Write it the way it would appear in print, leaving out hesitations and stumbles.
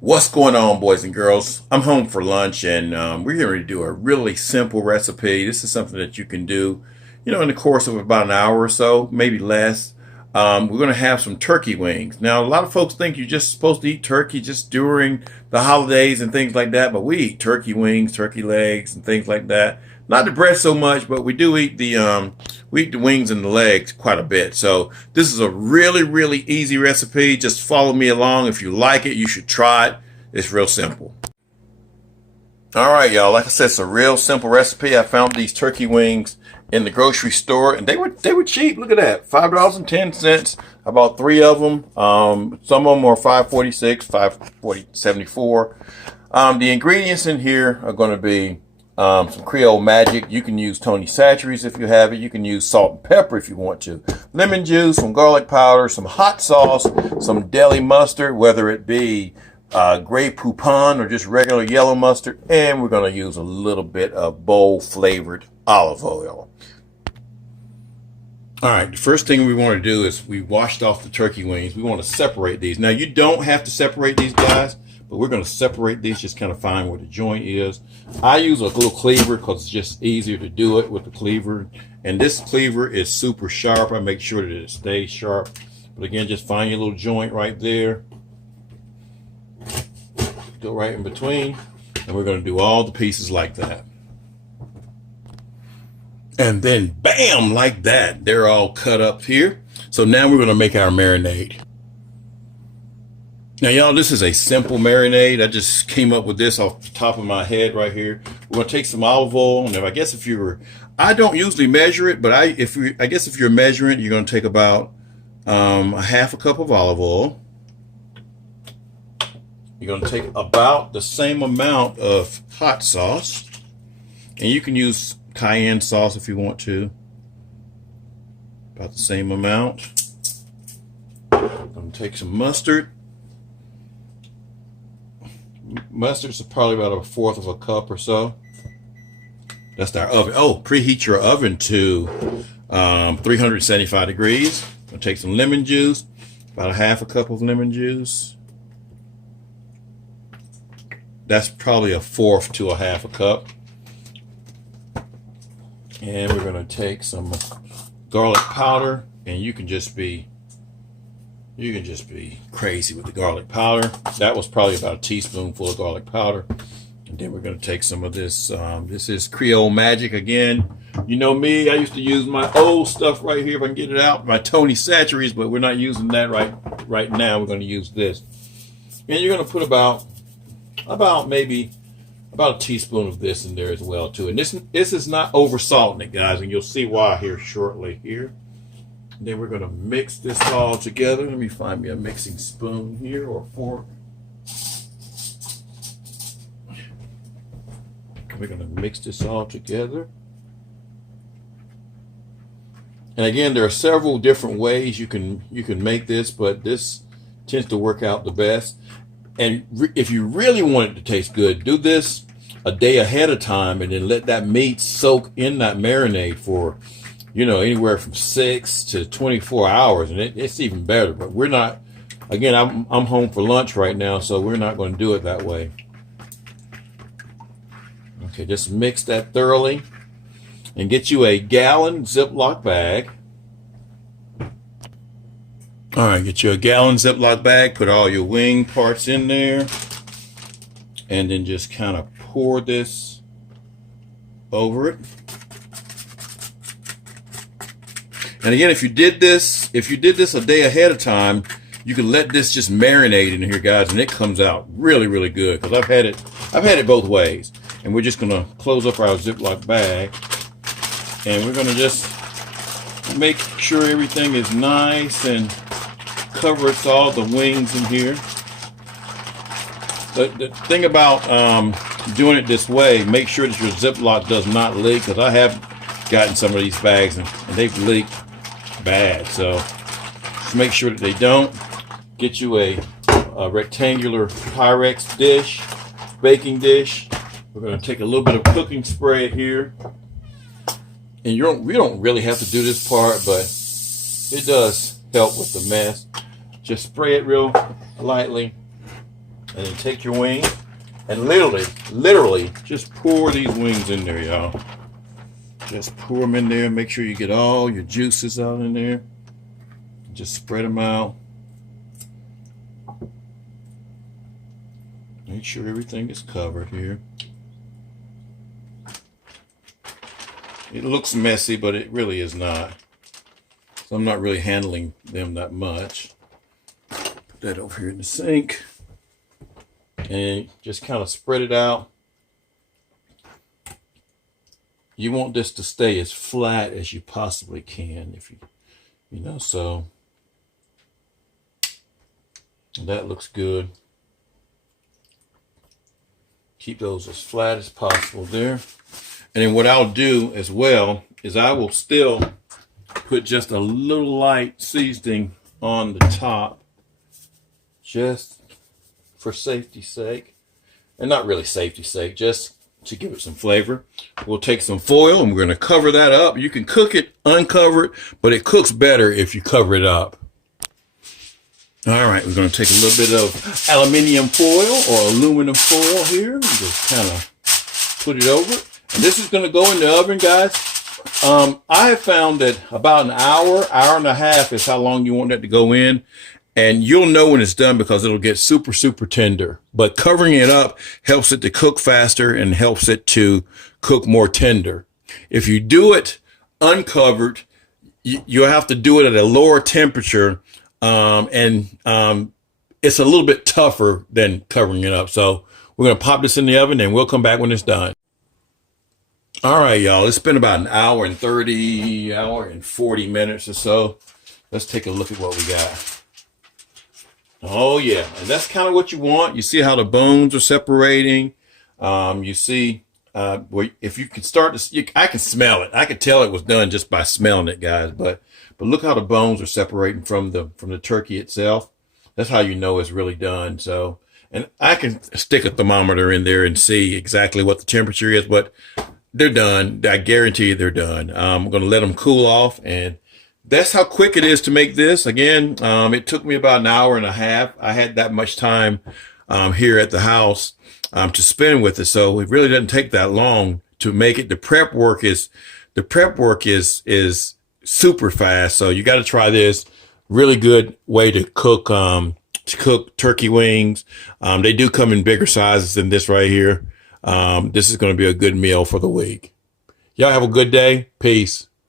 What's going on, boys and girls? I'm home for lunch, and we're here to do a really simple recipe. This is something that you can do, in the course of about an hour or so, maybe less. We're going to have some turkey wings. Now, a lot of folks think you're just supposed to eat turkey just during the holidays and things like that, but we eat turkey wings, turkey legs, and things like that. Not the breast so much, but we do eat the wings and the legs quite a bit. So this is a really, really easy recipe. Just follow me along. If you like it, you should try it. It's real simple. All right, y'all. Like I said, it's a real simple recipe. I found these turkey wings in the grocery store, and they were cheap. Look at that, $5.10. I bought three of them. Some of them are $5.46, $5.74. The ingredients in here are going to be some Creole Magic. You can use Tony Chachere's if you have it. You can use salt and pepper if you want to. Lemon juice, some garlic powder, some hot sauce, some deli mustard, whether it be Grey Poupon or just regular yellow mustard, and we're going to use a little bit of bold flavored olive oil. All right, the first thing we want to do is we washed off the turkey wings. We want to separate these. Now, you don't have to separate these, guys, but we're going to separate these, just kind of find where the joint is. I use a little cleaver because it's just easier to do it with the cleaver. And this cleaver is super sharp. I make sure that it stays sharp. But again, just find your little joint right there. Go right in between. And we're going to do all the pieces like that. And then bam, like that. They're all cut up here. So now we're going to make our marinade. Now, y'all, this is a simple marinade. I just came up with this off the top of my head right here. We're going to take some olive oil. And I guess I don't usually measure it, but I guess if you're measuring it, you're going to take about a half a cup of olive oil. You're going to take about the same amount of hot sauce. And you can use cayenne sauce if you want to. About the same amount. I'm going to take some mustard. Mustard's probably about a fourth of a cup or so. That's our oven. Oh, preheat your oven to 375 degrees. I'll take some lemon juice, about a half a cup of lemon juice. That's probably a fourth to a half a cup. And we're going to take some garlic powder, and you can just be crazy with the garlic powder. That was probably about a teaspoonful of garlic powder. And then we're going to take some of this. This is Creole Magic again. You know me, I used to use my old stuff right here if I can get it out, my Tony Chachere's, but we're not using that right now. We're going to use this. And you're going to put about a teaspoon of this in there as well too. And this is not over salting it, guys, and you'll see why here shortly here. And then we're going to mix this all together. Let me find me a mixing spoon here or fork. We're going to mix this all together. And again, there are several different ways you can make this, but this tends to work out the best. And if you really want it to taste good, do this a day ahead of time and then let that meat soak in that marinade for, anywhere from 6 to 24 hours. And it's even better. But we're not, again, I'm home for lunch right now, so we're not going to do it that way. Okay, just mix that thoroughly and get you a gallon Ziploc bag. All right, get you a gallon Ziploc bag, put all your wing parts in there, and then just kind of pour this over it. And again, if you did this a day ahead of time, you can let this just marinate in here, guys, and it comes out really, really good. Because I've had it both ways. And we're just gonna close up our Ziploc bag, and we're gonna just make sure everything is nice and covers all the wings in here. The thing about doing it this way, make sure that your Ziploc does not leak, because I have gotten some of these bags and they've leaked bad. So just make sure that they don't. Get you a rectangular Pyrex dish, baking dish. We're going to take a little bit of cooking spray here. And we don't really have to do this part, but it does help with the mess. Just spray it real lightly And then take your wing and literally just pour these wings in there, y'all. Just pour them in there. Make sure you get all your juices out in there. Just spread them out. Make sure everything is covered here. It looks messy, but it really is not. So I'm not really handling them that much. Put that over here in the sink. And just kind of spread it out. You want this to stay as flat as you possibly can, if you know, so that looks good. Keep those as flat as possible there. And then what I'll do as well is I will still put just a little light seasoning on the top, just for safety's sake. And not really safety's sake, just to give it some flavor. We'll take some foil and we're going to cover that up. You can cook it uncovered, but it cooks better if you cover it up. All right, we're going to take a little bit of aluminium foil or aluminum foil here and just kind of put it over. And this is going to go in the oven, guys. I have found that about an hour and a half is how long you want that to go in. And you'll know when it's done because it'll get super, super tender. But covering it up helps it to cook faster and helps it to cook more tender. If you do it uncovered, you'll have to do it at a lower temperature. It's a little bit tougher than covering it up. So we're going to pop this in the oven and we'll come back when it's done. All right, y'all. It's been about an hour and 40 minutes or so. Let's take a look at what we got. Oh, yeah. And that's kind of what you want. You see how the bones are separating. You see, if you can start to, I can smell it. I could tell it was done just by smelling it, guys. But look how the bones are separating from the turkey itself. That's how you know it's really done. So, and I can stick a thermometer in there and see exactly what the temperature is, but they're done. I guarantee you they're done. I'm going to let them cool off, and that's how quick it is to make this. Again, it took me about an hour and a half. I had that much time here at the house to spend with it, so it really doesn't take that long to make it. The prep work is super fast. So you got to try this. Really good way to cook turkey wings. They do come in bigger sizes than this right here. This is going to be a good meal for the week. Y'all have a good day. Peace.